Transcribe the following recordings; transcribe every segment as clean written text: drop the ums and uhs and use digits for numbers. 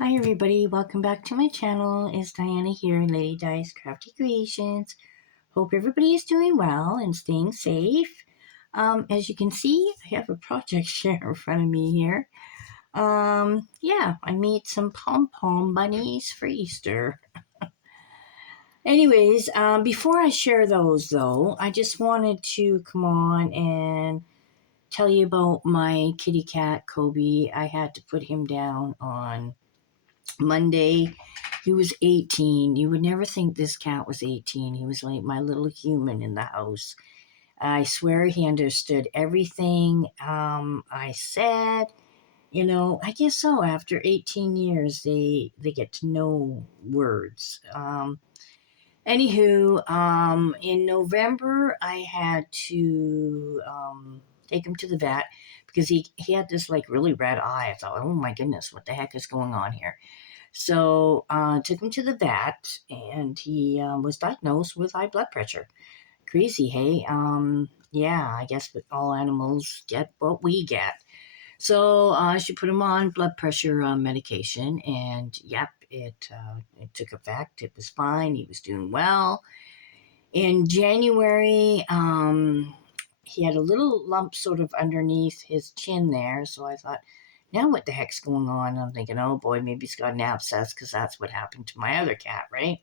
Hi everybody, welcome back to my channel. It's Diana here, Lady Di's Crafty Creations. Hope everybody is doing well and staying safe. As you can see, I have a project share in front of me here. Yeah, I made some pom-pom bunnies for Easter. Anyways, before I share those though, I just wanted to come on and tell you about my kitty cat, Kobe. I had to put him down on Monday. He was 18. You would never think this cat was 18. He was like my little human in the house. I swear he understood everything I said. I guess so. After 18 years, they get to know words. In November, I had to take him to the vet because he had this like really red eye. I thought, oh my goodness, what the heck is going on here? So took him to the vet, and he was diagnosed with high blood pressure. Crazy, hey? Yeah, I guess all animals get what we get. So she put him on blood pressure medication, and yep, it took effect. It was fine. He was doing well. In January, he had a little lump sort of underneath his chin there. So I thought, now what the heck's going on? I'm thinking, oh boy, maybe he's got an abscess because that's what happened to my other cat, right?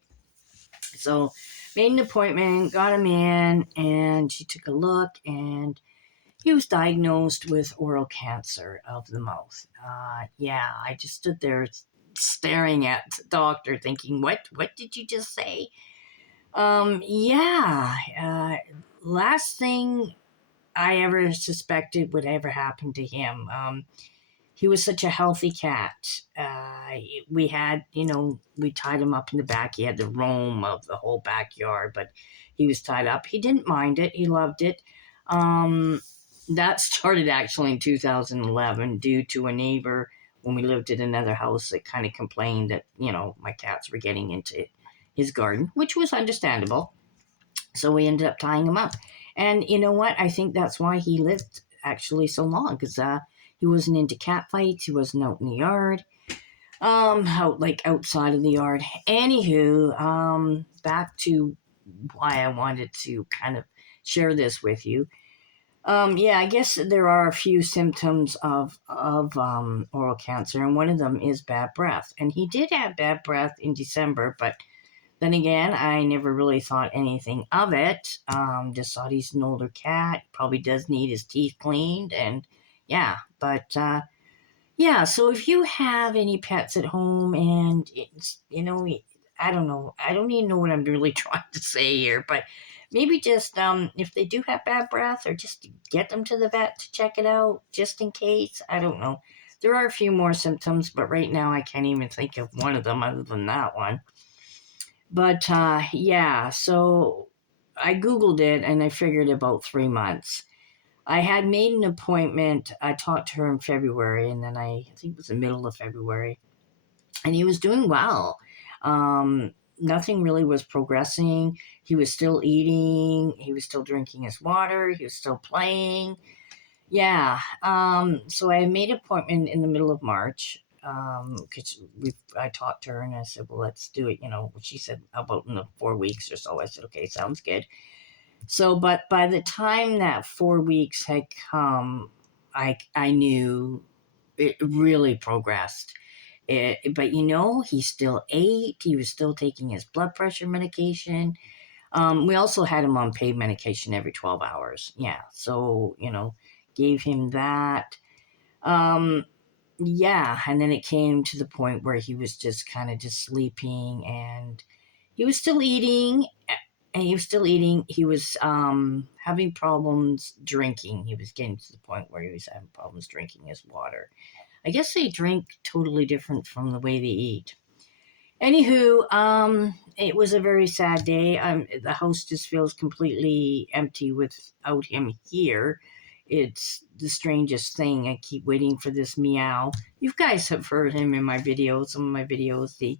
So made an appointment, got him in, and she took a look, and he was diagnosed with oral cancer of the mouth. Yeah, I just stood there staring at the doctor thinking, what did you just say? Yeah, last thing I ever suspected would ever happen to him. He was such a healthy cat. We had, we tied him up in the back. He had the roam of the whole backyard, but he was tied up. He didn't mind it. He loved it. Um, that started actually in 2011 due to a neighbor when we lived at another house that kind of complained that, my cats were getting into his garden, which was understandable. So we ended up tying him up. And you know what? I think that's why he lived actually so long because he wasn't into cat fights. He wasn't out in the yard, out like outside of the yard. Anywho, back to why I wanted to kind of share this with you. Yeah, I guess there are a few symptoms of oral cancer, and one of them is bad breath. And he did have bad breath in December, but then again, I never really thought anything of it. Just thought he's an older cat, probably does need his teeth cleaned, and yeah. But yeah, so if you have any pets at home, and it's I don't know, I don't even know what I'm really trying to say here, but maybe just if they do have bad breath, or just get them to the vet to check it out, just in case. I don't know. There are a few more symptoms, but right now I can't even think of one of them other than that one. But yeah, so I Googled it and I figured about 3 months. I had made an appointment. I talked to her in February, and then I think it was the middle of February, and he was doing well. Nothing really was progressing. He was still eating, he was still drinking his water, he was still playing. Yeah. So I made an appointment in the middle of March because I talked to her and I said, well, let's do it. She said about in the 4 weeks or so. I said, okay, sounds good. So, but by the time that 4 weeks had come, I knew it really progressed. But he still ate. He was still taking his blood pressure medication. We also had him on pain medication every 12 hours. Yeah. So, gave him that. Um, yeah. And then it came to the point where he was just kind of just sleeping, and he was still eating. And he was still eating. He was having problems drinking. He was getting to the point where he was having problems drinking his water. I guess they drink totally different from the way they eat. Anywho, it was a very sad day. The house just feels completely empty without him here. It's the strangest thing. I keep waiting for this meow. You guys have heard him in my videos, some of my videos, the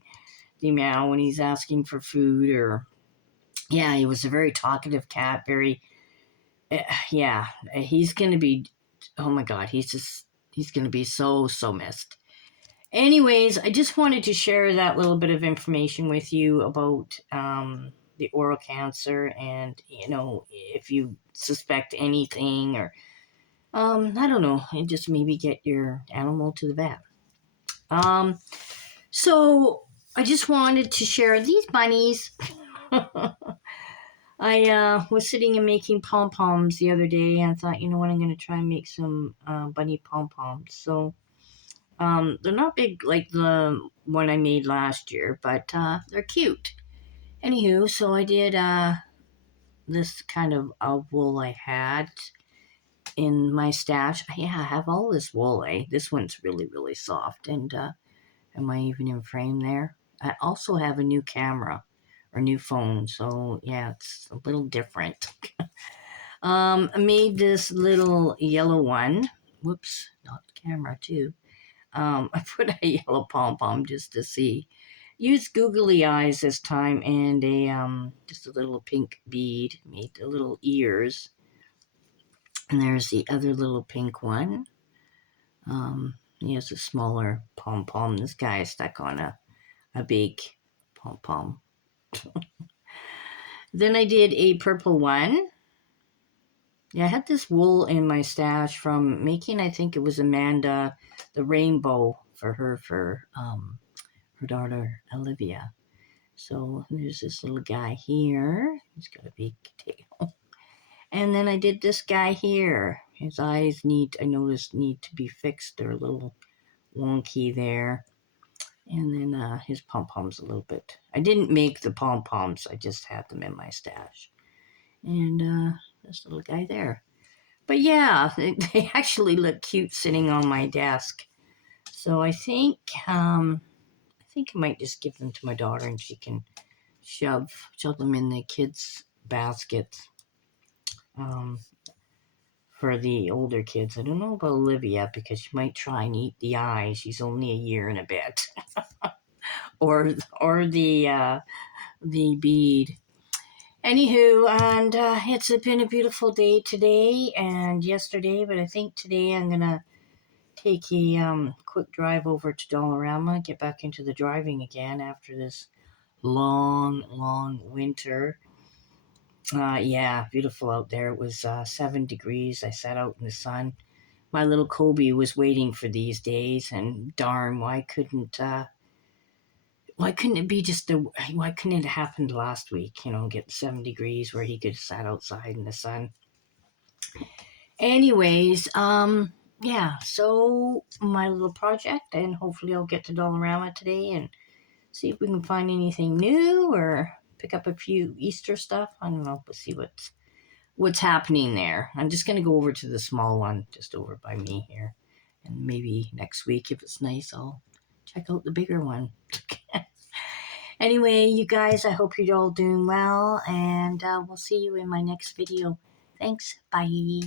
meow when he's asking for food, or yeah, he was a very talkative cat. Very, yeah. He's gonna be. Oh my God, he's gonna be so missed. Anyways, I just wanted to share that little bit of information with you about the oral cancer, and if you suspect anything, or I don't know, and just maybe get your animal to the vet. So I just wanted to share these bunnies. I was sitting and making pom poms the other day, and I thought, you know what, I'm going to try and make some bunny pom poms. So they're not big like the one I made last year, but they're cute. Anywho, so I did this kind of wool I had in my stash. Yeah, I have all this wool. This one's really, really soft. And am I even in frame there? I also have a new camera or new phone. So yeah, it's a little different. I made this little yellow one. Whoops, not the camera too. I put a yellow pom pom just to see. Used googly eyes this time, and a just a little pink bead. Made the little ears, and there's the other little pink one. He has a smaller pom pom. This guy is stuck on a big pom pom. Then I did a purple one. Yeah, I had this wool in my stash from making, I think it was Amanda, the rainbow for her daughter Olivia. So there's this little guy here. He's got a big tail. And then I did this guy here. His eyes I noticed need to be fixed. They're a little wonky there. And then his pom-poms a little bit. I didn't make the pom-poms. I just had them in my stash. And this little guy there. But yeah, they actually look cute sitting on my desk. So I think I might just give them to my daughter, and she can shove them in the kids' baskets um, for the older kids. I don't know about Olivia because she might try and eat the eye. She's only a year and a bit, or the bead. Anywho, and it's been a beautiful day today and yesterday, but I think today I'm gonna take a quick drive over to Dollarama, get back into the driving again after this long winter. Yeah, beautiful out there. It was 7 degrees. I sat out in the sun. My little Kobe was waiting for these days, and darn, why couldn't it be why couldn't it have happened last week? Get 7 degrees where he could have sat outside in the sun. Anyways, yeah. So my little project, and hopefully I'll get to Dollarama today and see if we can find anything new or pick up a few Easter stuff. I don't know. We'll see what's happening there. I'm just going to go over to the small one just over by me here. And maybe next week, if it's nice, I'll check out the bigger one. Anyway, you guys, I hope you're all doing well, and we'll see you in my next video. Thanks. Bye.